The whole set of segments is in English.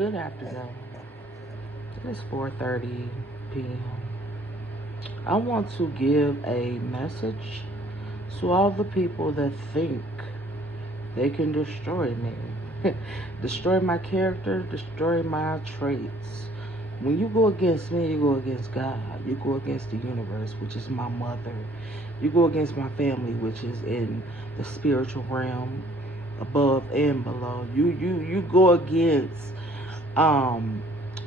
Good afternoon. It's 4:30 p.m. I want to give a message to all the people that think they can destroy me. Destroy my character, destroy my traits. When you go against me, you go against God. You go against the universe, which is my mother. You go against my family, which is in the spiritual realm, above and below. You go against um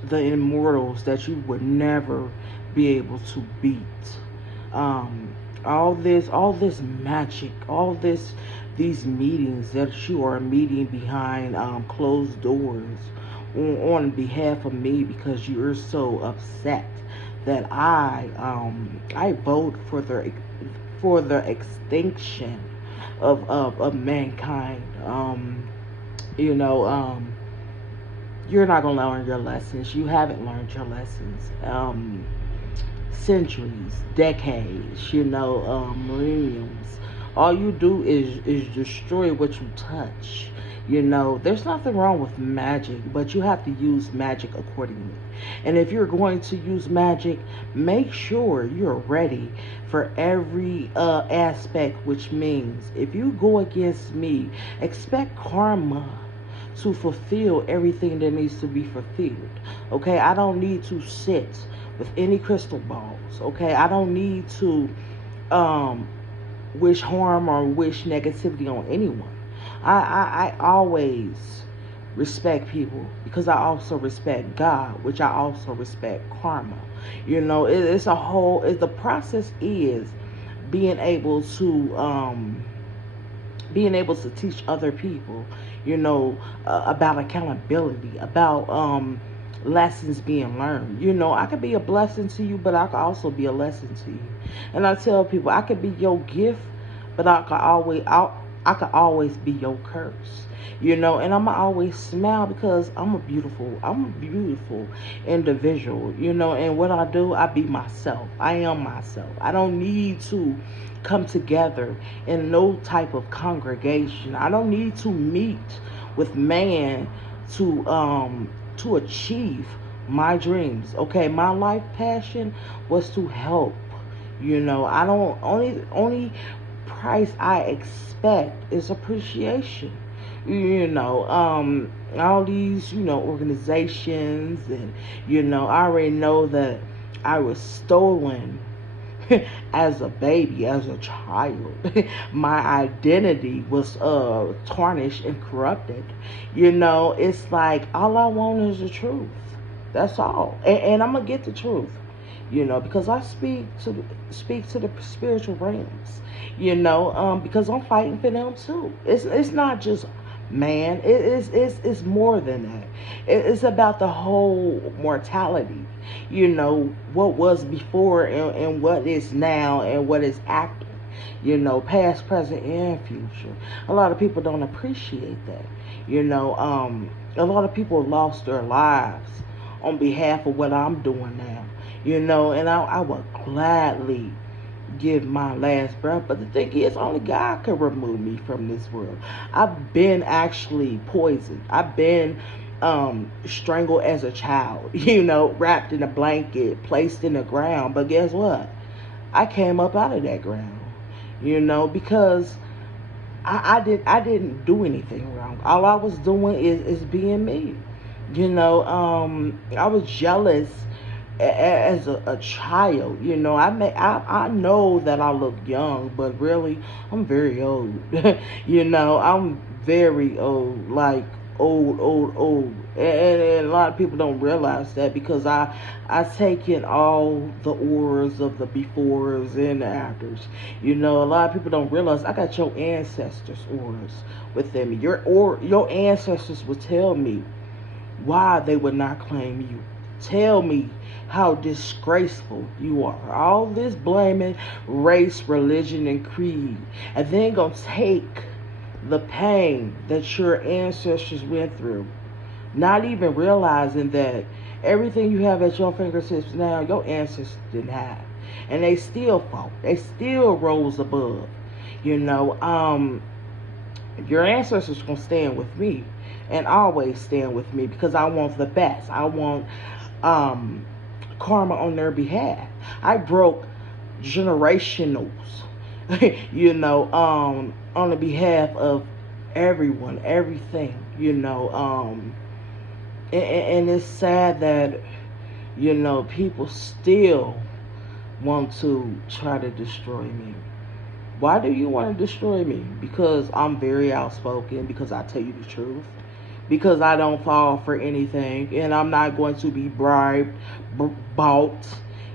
the immortals that you would never be able to beat. Um all this magic, all these meetings that you are meeting behind closed doors on behalf of me because you're so upset that I vote for the extinction of mankind. You know, you're not gonna learn your lessons. You haven't learned your lessons. Centuries, decades, millenniums. All you do is destroy what you touch. There's nothing wrong with magic, but you have to use magic accordingly. And if you're going to use magic, make sure you're ready for every aspect, which means if you go against me, expect karma to fulfill everything that needs to be fulfilled. Okay, I don't need to sit with any crystal balls. Okay, I don't need to um, wish harm or wish negativity on anyone. I always respect people because I also respect God, which I also respect karma. It's a whole. The process is being able to teach other people, about accountability, about lessons being learned. I could be a blessing to you, but I could also be a lesson to you. And I tell people I could be your gift, but I could always be your curse. And I'ma always smile because I'm a beautiful individual. And what I do, I be myself. I am myself. I don't need to come together in no type of congregation. I don't need to meet with man to achieve my dreams. Okay, my life passion was to help. I don't only price I expect is appreciation. All these, organizations, and I already know that I was stolen as a baby, as a child. My identity was tarnished and corrupted. It's like all I want is the truth. That's all, and I'm gonna get the truth. Because I speak to the spiritual realms. Because I'm fighting for them too. It's not just man. It's more than that. It's about the whole mortality. What was before and what is now and what is after. Past, present, and future. A lot of people don't appreciate that. A lot of people lost their lives on behalf of what I'm doing now. And I would gladly give my last breath. But the thing is, only God can remove me from this world. I've been actually poisoned. I've been strangled as a child, wrapped in a blanket, placed in the ground. But guess what? I came up out of that ground, because I didn't do anything wrong. All I was doing is being me. I was jealous as a child. I know that I look young, but really I'm very old. I'm very old, like old, and a lot of people don't realize that because I take in all the auras of the befores and the afters. A lot of people don't realize I got your ancestors' auras within me. Your ancestors will tell me why they would not claim you. Tell me how disgraceful you are. All this blaming race, religion, and creed, and then gonna take the pain that your ancestors went through, not even realizing that everything you have at your fingertips now, your ancestors didn't have, and they still fought. They still rose above. You know, um, your ancestors gonna stand with me and always stand with me because I want the best. I want um, karma on their behalf. I broke generationals, on the behalf of everyone, everything, and it's sad that, people still want to try to destroy me. Why do you want to destroy me? Because I'm very outspoken, because I tell you the truth, because I don't fall for anything, and I'm not going to be bribed, bought.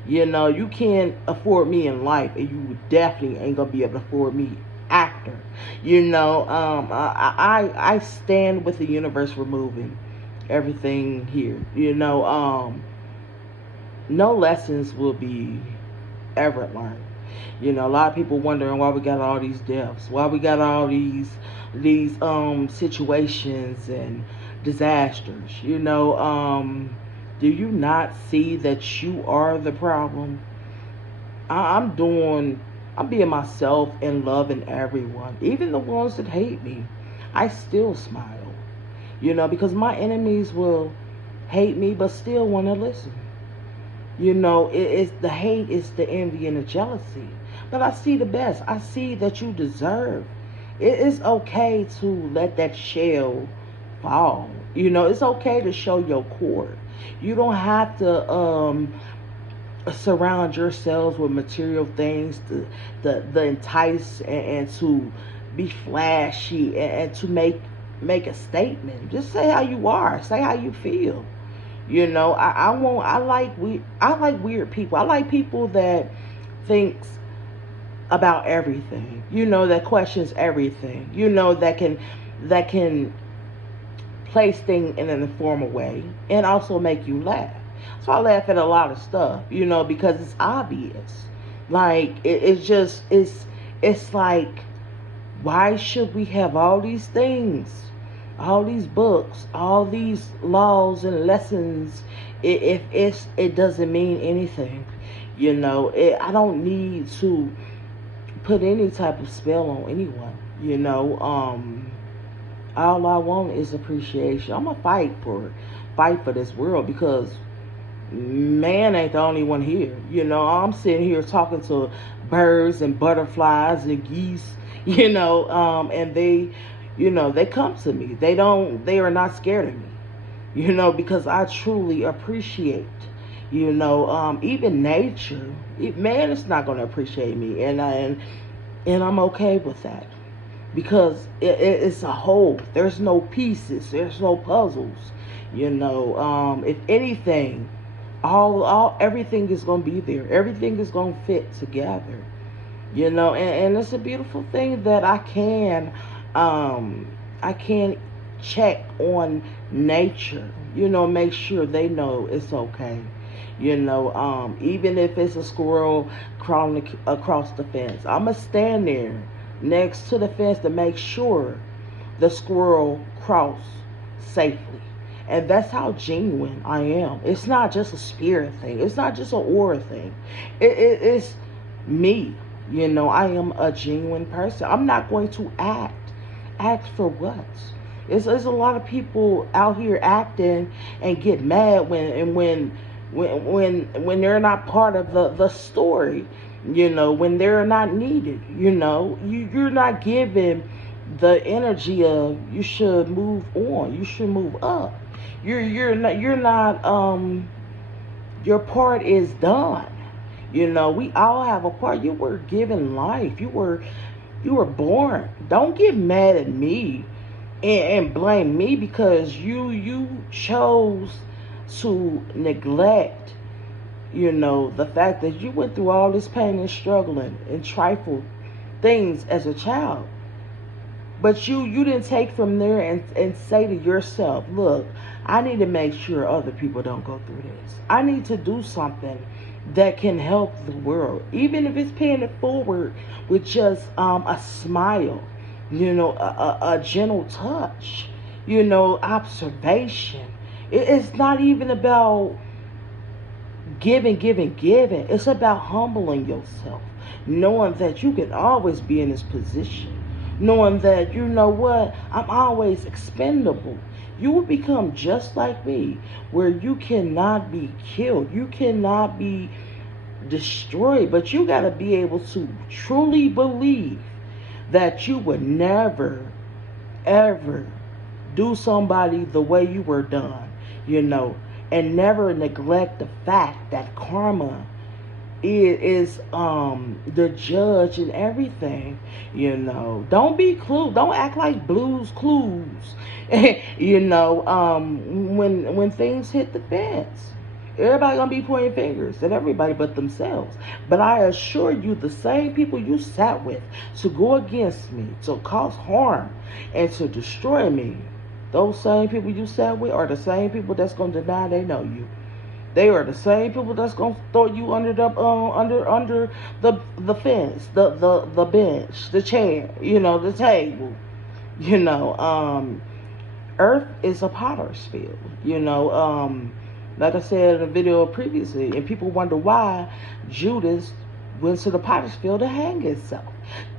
You can't afford me in life, and you definitely ain't gonna be able to afford me after. I stand with the universe removing everything here. No lessons will be ever learned. A lot of people wondering why we got all these deaths, why we got all these situations and disasters. Do you not see that you are the problem? I'm doing, I'm being myself and loving everyone, even the ones that hate me. I still smile, because my enemies will hate me but still want to listen. It's the hate, it's the envy and the jealousy. But I see the best. I see that you deserve. It is okay to let that shell fall. It's okay to show your core. You don't have to surround yourselves with material things to entice and to be flashy and to make a statement. Just say how you are. Say how you feel. I like weird people. I like people that thinks about everything. That questions everything. That can place things in an informal way and also make you laugh. So I laugh at a lot of stuff, because it's obvious. Like it's like, why should we have all these things, all these books, all these laws and lessons if it doesn't mean anything? I don't need to put any type of spell on anyone. All I want is appreciation. I'm gonna fight for this world, because man ain't the only one here. I'm sitting here talking to birds and butterflies and geese, and they come to me. They are not scared of me, because I truly appreciate, even nature. Man, it's not going to appreciate me, and I'm okay with that, because it's a whole. There's no pieces. There's no puzzles. If anything, all everything is gonna be there. Everything is gonna fit together. And it's a beautiful thing that I can check on nature. Make sure they know it's okay. Even if it's a squirrel crawling across the fence, I'ma stand there next to the fence to make sure the squirrel cross safely. And that's how genuine I am. It's not just a spirit thing. It's not just an aura thing. It's me. I am a genuine person. I'm not going to act. Act for what? There's a lot of people out here acting and get mad when they're not part of the story. When they're not needed. You're not given the energy of, you should move on. You should move up. You're not your part is done. We all have a part. You were given life. You were born. Don't get mad at me and blame me because you chose to neglect, the fact that you went through all this pain and struggling and trifle things as a child. But you didn't take from there and say to yourself, look, I need to make sure other people don't go through this. I need to do something that can help the world. Even if it's paying it forward with just a smile, a gentle touch, observation. It's not even about giving. It's about humbling yourself. Knowing that you can always be in this position, knowing that, I'm always expendable. You will become just like me, where you cannot be killed, you cannot be destroyed, but you got to be able to truly believe that you would never, ever do somebody the way you were done, you know, and never neglect the fact that karma is the judge in everything, you know. Don't act like Blue's Clues. You know, when things hit the fence, everybody gonna be pointing fingers at everybody but themselves. But I assure you, the same people you sat with to go against me, to cause harm and to destroy me, those same people you sat with are the same people that's gonna deny they know you. They are the same people that's gonna throw you under the under the fence, the bench, the chair, you know, the table. You know, Earth is a potter's field. You know, like I said in a video previously, and people wonder why Judas went to the potter's field to hang himself.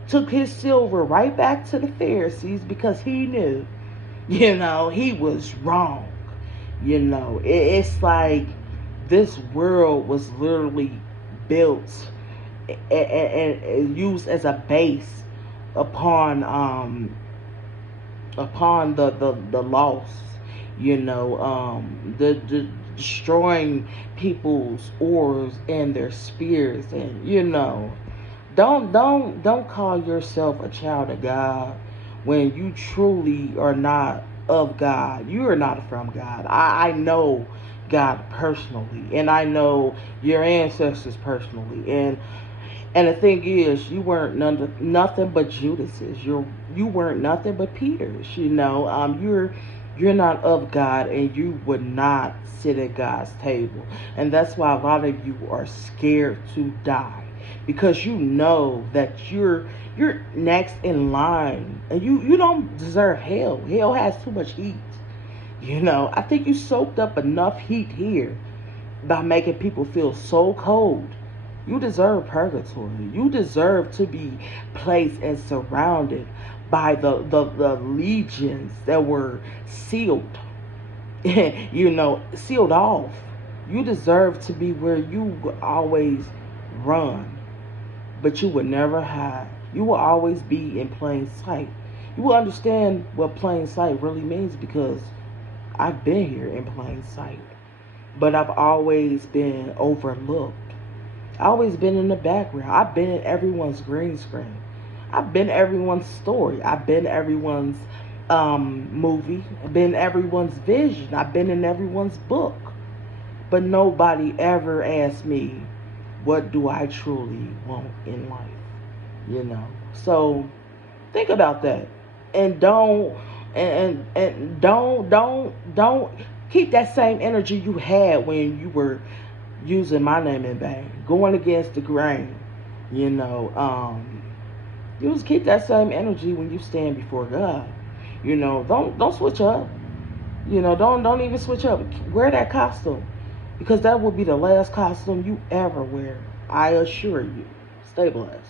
Took his silver right back to the Pharisees because he knew, you know, he was wrong. You know, it's like this world was literally built and used as a base upon the loss, you know, the destroying people's oars and their spirits, and you know, don't call yourself a child of God when you truly are not of God. You are not from God. I know God personally, and I know your ancestors personally, and the thing is, you weren't nothing but Judases. You weren't nothing but Peters. You know, you're not of God, and you would not sit at God's table, and that's why a lot of you are scared to die, because you know that you're next in line, and you don't deserve hell. Hell has too much heat. You know, I think you soaked up enough heat here by making people feel so cold. You deserve purgatory. You deserve to be placed and surrounded by the legions that were sealed, you know, sealed off. You deserve to be where you would always run, but you would never hide. You will always be in plain sight. You will understand what plain sight really means, because I've been here in plain sight, but I've always been overlooked. I've always been in the background. I've been in everyone's green screen. I've been everyone's story. I've been everyone's movie. I've been everyone's vision. I've been in everyone's book. But nobody ever asked me, what do I truly want in life? You know. So think about that, and don't keep that same energy you had when you were using my name in vain, going against the grain. You know, you just keep that same energy when you stand before God. You know, don't switch up. You know, don't even switch up. Wear that costume, because that will be the last costume you ever wear. I assure you. Stay blessed.